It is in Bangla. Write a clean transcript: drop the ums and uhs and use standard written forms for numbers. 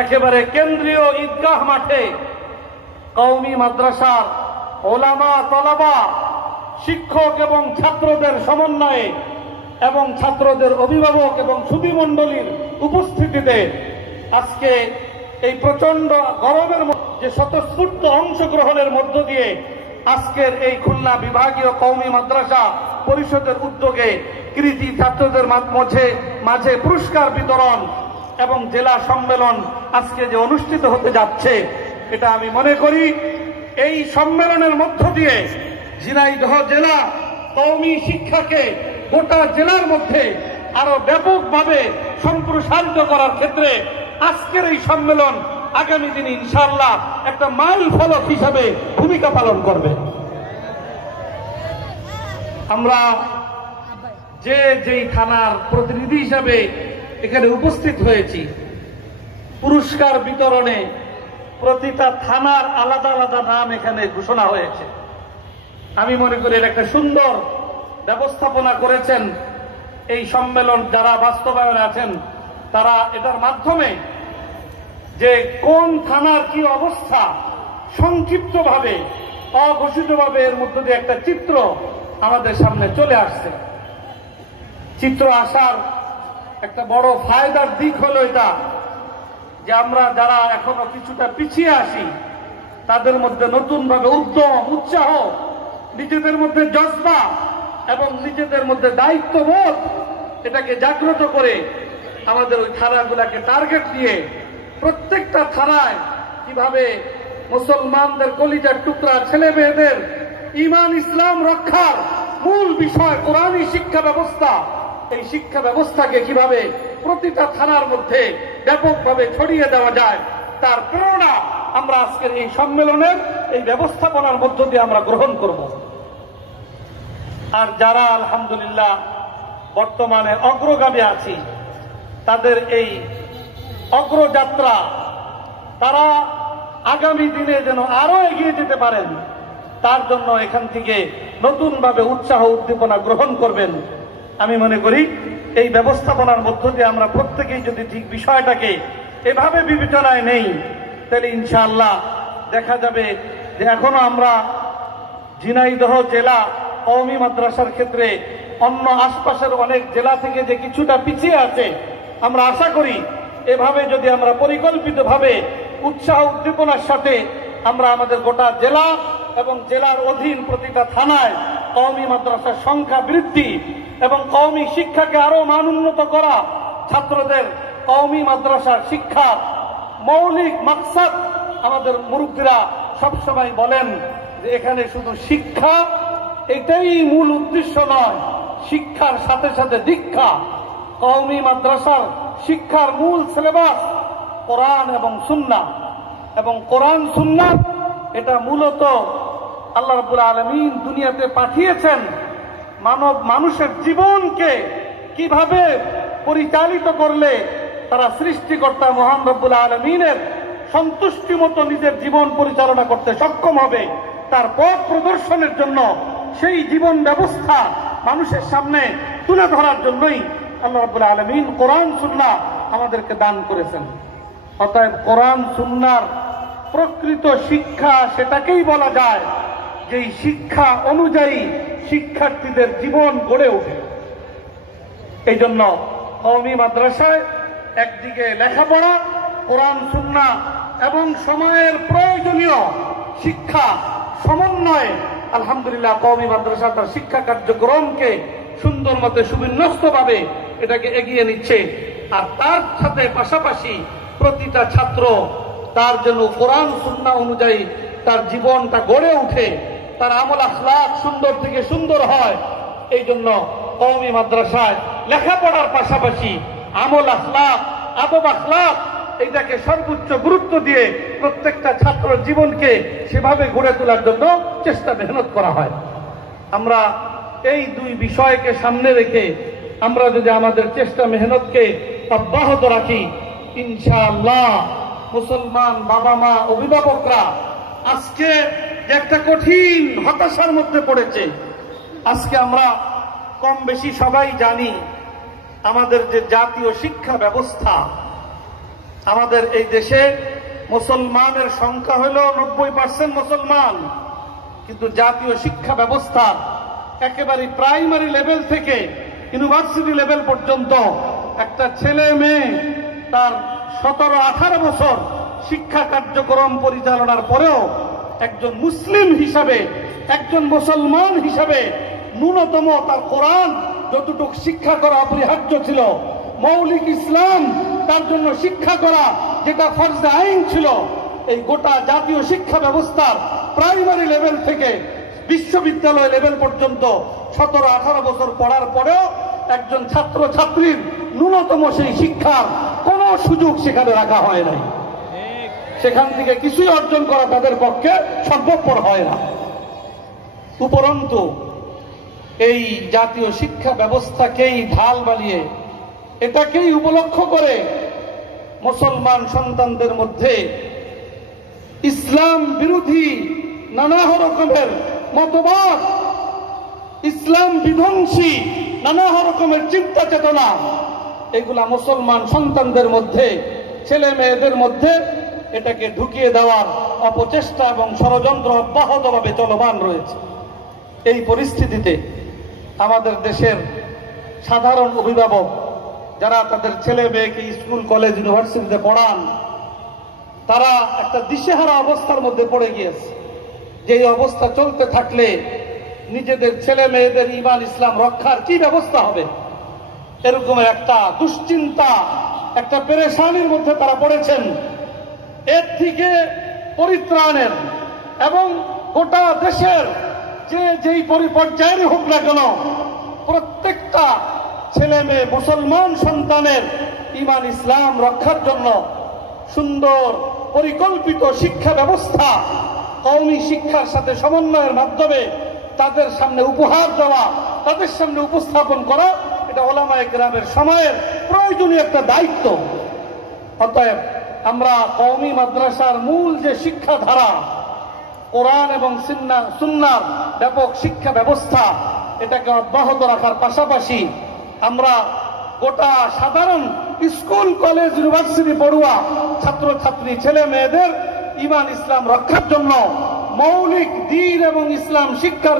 একেবারে কেন্দ্রীয় ঈদগাহ মাঠে কওমি মাদ্রাসার ওলামা তলাবা, শিক্ষক এবং ছাত্রদের সমন্বয়ে এবং ছাত্রদের অভিভাবক এবং সুধীমণ্ডলীর উপস্থিতিতে আজকে এই প্রচন্ড গরমের যে স্বতঃস্ফূর্ত অংশগ্রহণের মধ্য দিয়ে আজকের এই খুলনা বিভাগীয় কওমি মাদ্রাসা পরিষদের উদ্যোগে কৃতি ছাত্রদের মাঝে পুরস্কার বিতরণ এবং জেলা সম্মেলন আজকে যে অনুষ্ঠিত হতে যাচ্ছে, এটা আমি মনে করি এই সম্মেলনের মধ্য দিয়ে ঝিনাইদহ জেলা কওমি শিক্ষাকে গোটা জেলার মধ্যে আরো ব্যাপকভাবে সম্প্রসারিত করার ক্ষেত্রে আজকের এই সম্মেলন আগামী দিনে ইনশাআল্লাহ একটা মাইল ফলক হিসাবে ভূমিকা পালন করবে। আমরা যেই থানার প্রতিনিধি হিসাবে এখানে উপস্থিত হয়েছি, পুরস্কার বিতরণে প্রতিটা থানার আলাদা আলাদা নাম এখানে ঘোষণা হয়েছে। আমি মনে করি এটা একটা সুন্দর ব্যবস্থাপনা করেছেন এই সম্মেলন যারা বাস্তবায়নে আছেন তারা। এটার মাধ্যমে যে কোন থানার কি অবস্থা সংক্ষিপ্তভাবে অঘোষিতভাবে এর মধ্য দিয়ে একটা চিত্র আমাদের সামনে চলে আসছে। চিত্র আসার একটা বড় ফায়দার দিক হলো এটা যে আমরা যারা এখনো কিছুটা পিছিয়ে আসি তাদের মধ্যে নতুনভাবে উদ্যম, উৎসাহ, নিজেদের মধ্যে জজবা এবং নিজেদের মধ্যে দায়িত্ববোধ এটাকে জাগ্রত করে আমাদের ওই থানাগুলাকে টার্গেট দিয়ে প্রত্যেকটা থানায় কিভাবে মুসলমানদের কলিজার টুকরা ছেলে মেয়েদের ঈমান ইসলাম রক্ষার মূল বিষয় কোরআনী শিক্ষা ব্যবস্থা, এই শিক্ষা ব্যবস্থাকে কিভাবে প্রতিটা থানার মধ্যে ব্যাপকভাবে ছড়িয়ে দেওয়া যায় তার প্রেরণা আমরা আজকের এই সম্মেলনের এই ব্যবস্থাপনার মধ্য দিয়ে আমরা গ্রহণ করব। আর যারা আলহামদুলিল্লাহ বর্তমানে অগ্রগামী আছি তাদের এই অগ্রযাত্রা তারা আগামী দিনে যেন আরো এগিয়ে যেতে পারেন তার জন্য এখান থেকে নতুনভাবে উৎসাহ উদ্দীপনা গ্রহণ করবেন। আমি মনে করি এই ব্যবস্থাপনার মধ্য দিয়ে আমরা প্রত্যেকেই যদি ঠিক বিষয়টাকে এভাবে বিবেচনায় নেই তাহলে ইনশাআল্লাহ দেখা যাবে যে এখনো আমরা ঝিনাইদহ জেলা কওমি মাদ্রাসার ক্ষেত্রে অন্য আশপাশের অনেক জেলা থেকে যে কিছুটা পিছিয়ে আছে, আমরা আশা করি এভাবে যদি আমরা পরিকল্পিতভাবে উৎসাহ উদ্দীপনার সাথে আমরা আমাদের গোটা জেলা এবং জেলার অধীন প্রতিটা থানায় কওমি মাদ্রাসার সংখ্যা বৃদ্ধি এবং কওমি শিক্ষাকে আরো মানোন্নত করা, ছাত্রদের কওমি মাদ্রাসার শিক্ষা মৌলিক মাকসাদ আমাদের মুরব্বীরা সবসময় বলেন যে এখানে শুধু শিক্ষা এটাই মূল উদ্দেশ্য নয়, শিক্ষার সাথে সাথে দীক্ষা। কওমি মাদ্রাসার শিক্ষার মূল সিলেবাস কোরআন এবং সুন্নাহ, এবং কোরআন সুন্নাহ এটা মূলত আল্লাহ রাব্বুল আলামিন দুনিয়াতে পাঠিয়েছেন মানুষের জীবনকে কিভাবে পরিচালিত করলে তারা সৃষ্টিকর্তা মহান রব্বুল আলামিনের সন্তুষ্টি মতো নিজের জীবন পরিচালনা করতে সক্ষম হবে, তার পথ প্রদর্শনের জন্য সেই জীবন ব্যবস্থা মানুষের সামনে তুলে ধরার জন্যই আল্লাহ রাব্বুল আলামিন কোরআন সুন্নাহ আমাদেরকে দান করেছেন। অতএব কোরআন সুন্নাহর প্রকৃত শিক্ষা সেটাকেই বলা যায় যেই শিক্ষা অনুযায়ী শিক্ষার্থীদের জীবন গড়ে ওঠে। এই জন্য কওমি মাদ্রাসায় একদিকে লেখাপড়া, কোরআন সুন্নাহ এবং সময়ের প্রয়োজনীয় শিক্ষা সমন্বয়ে আলহামদুলিল্লাহ কওমি মাদ্রাসা তার শিক্ষা কার্যক্রমকে সুন্দর মতে সুবিন্যস্তভাবে এটাকে এগিয়ে নিচ্ছে। আর তার সাথে পাশাপাশি প্রতিটা ছাত্র তার জন্য কোরআন সুন্নাহ অনুযায়ী তার জীবনটা গড়ে উঠে, তার আমল আখলাক সুন্দর থেকে সুন্দর হয়। এই জন্য কওমি মাদ্রাসায় লেখাপড়ার পাশাপাশি আমল আখলাক, আদব আখলাক এটাকে সর্বোচ্চ গুরুত্ব দিয়ে প্রত্যেকটা ছাত্র জীবনকে সেভাবে গড়ে তোলার জন্য চেষ্টা মেহনত করা হয়। আমরা এই দুই বিষয়কে সামনে রেখে আমরা যদি আমাদের চেষ্টা মেহনতকে অব্যাহত রাখি, ইনশাআল্লাহ মুসলমান বাবা মা অভিভাবকরা আজকে একটা কঠিন হতাশার মধ্যে পড়েছে। আজকে আমরা কম বেশি সবাই জানি আমাদের যে জাতীয় শিক্ষা ব্যবস্থা আমাদের এই দেশে মুসলমানের সংখ্যা হল 90% মুসলমান, কিন্তু জাতীয় শিক্ষা ব্যবস্থা একেবারে প্রাইমারি লেভেল থেকে ইউনিভার্সিটি লেভেল পর্যন্ত একটা ছেলে মেয়ে তার 17-18 বছর শিক্ষা কার্যক্রম পরিচালনার পরেও একজন মুসলিম হিসাবে, একজন মুসলমান হিসাবে ন্যূনতম তার কোরআন যতটুকু শিক্ষা করা অপরিহার্য ছিল, মৌলিক ইসলাম তার জন্য শিক্ষা করা যেটা ফরজে আইন ছিল, এই গোটা জাতীয় শিক্ষা ব্যবস্থার প্রাইমারি লেভেল থেকে বিশ্ববিদ্যালয় লেভেল পর্যন্ত 17-18 বছর পড়ার পরেও একজন ছাত্র ছাত্রীর ন্যূনতম সেই শিক্ষার কোনো সুযোগ সেখানে রাখা হয় নাই। সেখান থেকে কিছুই অর্জন করা তাদের পক্ষে সম্ভবপর হয় না। উপরন্তু এই জাতীয় শিক্ষা ব্যবস্থাকেই ঢাল বানিয়ে, এটাকেই উপলক্ষ করে মুসলমান সন্তানদের মধ্যে ইসলাম বিরোধী নানা রকমের মতবাদ, ইসলাম বিধ্বংসী নানা রকমের চিন্তা চেতনা, এগুলা মুসলমান সন্তানদের মধ্যে, ছেলে মেয়েদের মধ্যে এটাকে ঢুকিয়ে দেওয়ার অপচেষ্টা এবং ষড়যন্ত্র অব্যাহতভাবে চলমান রয়েছে। এই পরিস্থিতিতে আমাদের দেশের সাধারণ অভিভাবক যারা তাদের ছেলে মেয়েকে স্কুল কলেজ ইউনিভার্সিটিতে পড়ান, তারা একটা দিশেহারা অবস্থার মধ্যে পড়ে গিয়েছে যে এই অবস্থা চলতে থাকলে নিজেদের ছেলে মেয়েদের ঈমান ইসলাম রক্ষার কি ব্যবস্থা হবে, এরকমের একটা দুশ্চিন্তা, একটা পেরেশানির মধ্যে তারা পড়েছেন। এর থেকে পরিত্রাণের এবং গোটা দেশের যেই পর্যায়েরই হোক না কেন, প্রত্যেকটা ছেলে মেয়ে মুসলমান সন্তানের ঈমান ইসলাম রক্ষার জন্য সুন্দর পরিকল্পিত শিক্ষা ব্যবস্থা কওমি শিক্ষার সাথে সমন্বয়ের মাধ্যমে তাদের সামনে উপহার দেওয়া, তাদের সামনে উপস্থাপন করা, এটা ওলামায়ে কেরামের সময়ের প্রয়োজনীয় একটা দায়িত্ব। অতএব আমরা কওমি মাদ্রাসার মূল যে শিক্ষাধারা, কোরআন এবং সুন্নাহর ব্যাপক শিক্ষা ব্যবস্থা, এটাকে অব্যাহত রাখার পাশাপাশি আমরা গোটা সাধারণ স্কুল কলেজ ইউনিভার্সিটি পড়ুয়া ছাত্রছাত্রী ছেলে মেয়েদের ঈমান ইসলাম রক্ষার জন্য মৌলিক দ্বীন এবং ইসলাম শিক্ষার